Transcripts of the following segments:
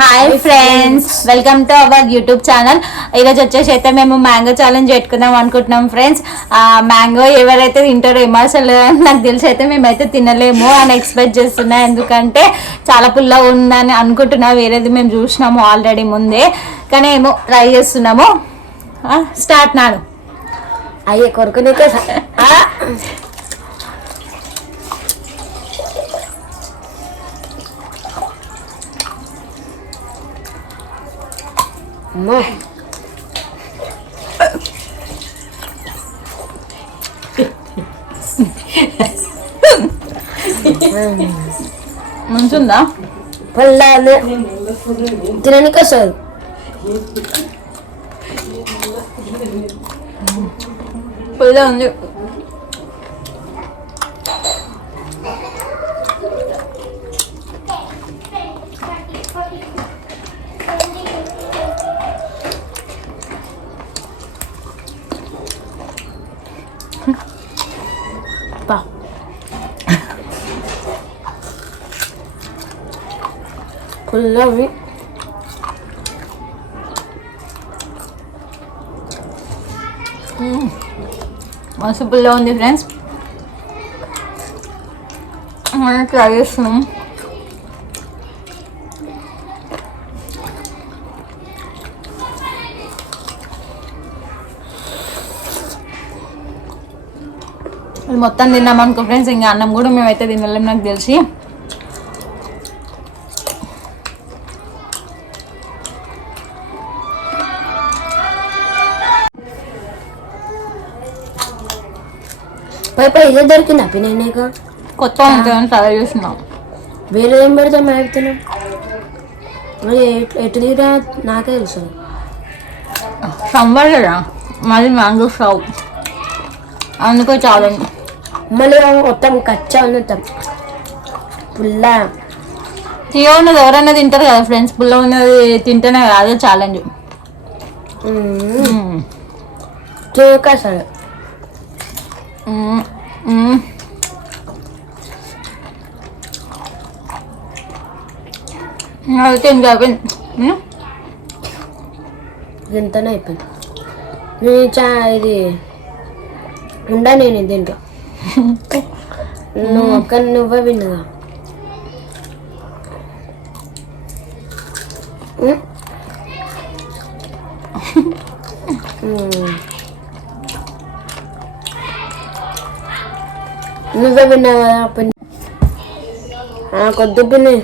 Hi friends, welcome to our YouTube channel. ఈరోజు వచ్చేసి అయితే మేము మ్యాంగో ఛాలెంజ్ పెట్టుకుందాం అనుకుంటున్నాం ఫ్రెండ్స్. మ్యాంగో ఎవరైతే తింటారో ఏమో అసలు నాకు తెలిసి అయితే మేమైతే తినలేము అని ఎక్స్పెక్ట్ చేస్తున్నా. ఎందుకంటే చాలా పుల్ల ఉందని అనుకుంటున్నా. వేరేది మేము చూసినాము ఆల్రెడీ ముందే, కానీ ఏమో ట్రై చేస్తున్నాము. స్టార్ట్ నాడు అయ్యే కొరుకునికే అమ్మో మంచుందా పళ్ళాలు తినడానికి వస్తుంది. పుల్ల ఉంది. పుల్లవి మస్తు పుల్ల ఉంది ఫ్రెండ్స్. మనం ట్రై చేస్తున్నాం. ఇది మొత్తం తిన్నామనుకో ఫ్రెండ్స్, ఇంకా అన్నం కూడా మేమైతే తినలేం నాకు తెలిసి. పై ఇదే దొరికింది అప్పినాక కొత్త ఉంటుందని ట్రై చేస్తున్నాం. వేరే ఏం పెడతాం మేపుతున్నాం. మరి ఎటు తీరా నాకే తెలుసు. సమ్మర్ కదా, మళ్ళీ మ్యాంగో స్టవ్ అందుకో చాలా. మళ్ళీ మొత్తం కచ్చా ఉన్నది పుల్ల. తీయ ఉన్నది ఎవరైనా తింటారు కదా ఫ్రెండ్స్, పుల్ల ఉన్నది తింటేనే కదా, అదే ఛాలెంజ్. చూకాసాడు అయితే ఇంకా అయిపోయింది. ఎంతనే అయిపోయింది. ఇది ఉండా నేను దీంట్లో నువ్వు ఒక్క నువ్వే విన్నదా. నువ్వే విన్నావా పిన్ని? కొద్ది పిన్ని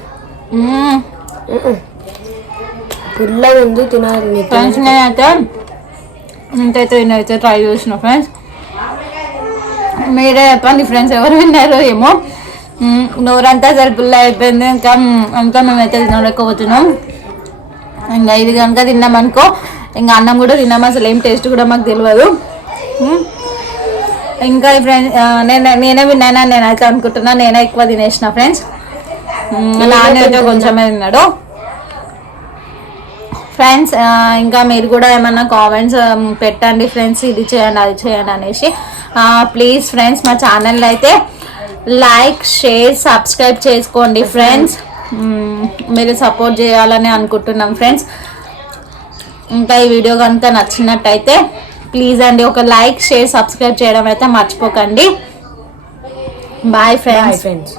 పుల్ల ఉంది తినాలి. ఫ్రెండ్స్ నేనైతే ఇంతైతే నేనైతే ట్రై చేసిన ఫ్రెండ్స్. మీరే చెప్పండి ఫ్రెండ్స్, ఎవరు విన్నారో ఏమో. నోరంతా సరి పుల్ల అయిపోయింది. ఇంకా మేమైతే తినలేకపోతున్నాం. ఇంకా ఇది కనుక తిన్నామనుకో ఇంకా అన్నం కూడా తిన్నాము. అసలు ఏం టేస్ట్ కూడా మాకు తెలియదు. ఇంకా ఫ్రెండ్స్ నేనే విన్నానని నేనైతే అనుకుంటున్నా. నేనే ఎక్కువ తినేసిన ఫ్రెండ్స్. నాన్న అయితే కొంచెమే తిన్నాడు ఫ్రెండ్స్. ఇంకా మీరు కూడా ఏమన్నా కామెంట్స్ పెట్టండి ఫ్రెండ్స్, ఇది చేయండి అది చేయండి అనేసి. ప్లీజ్ ఫ్రెండ్స్ మా ఛానల్ అయితే లైక్ షేర్ సబ్స్క్రైబ్ చేసుకోండి ఫ్రెండ్స్. మీరు సపోర్ట్ చేయాలని అనుకుంటున్నాం ఫ్రెండ్స్. ఇంకా ఈ వీడియో కనుక నచ్చినట్టయితే ప్లీజ్ అండి ఒక లైక్ షేర్ సబ్స్క్రైబ్ చేయడం అయితే మర్చిపోకండి. Bye friends.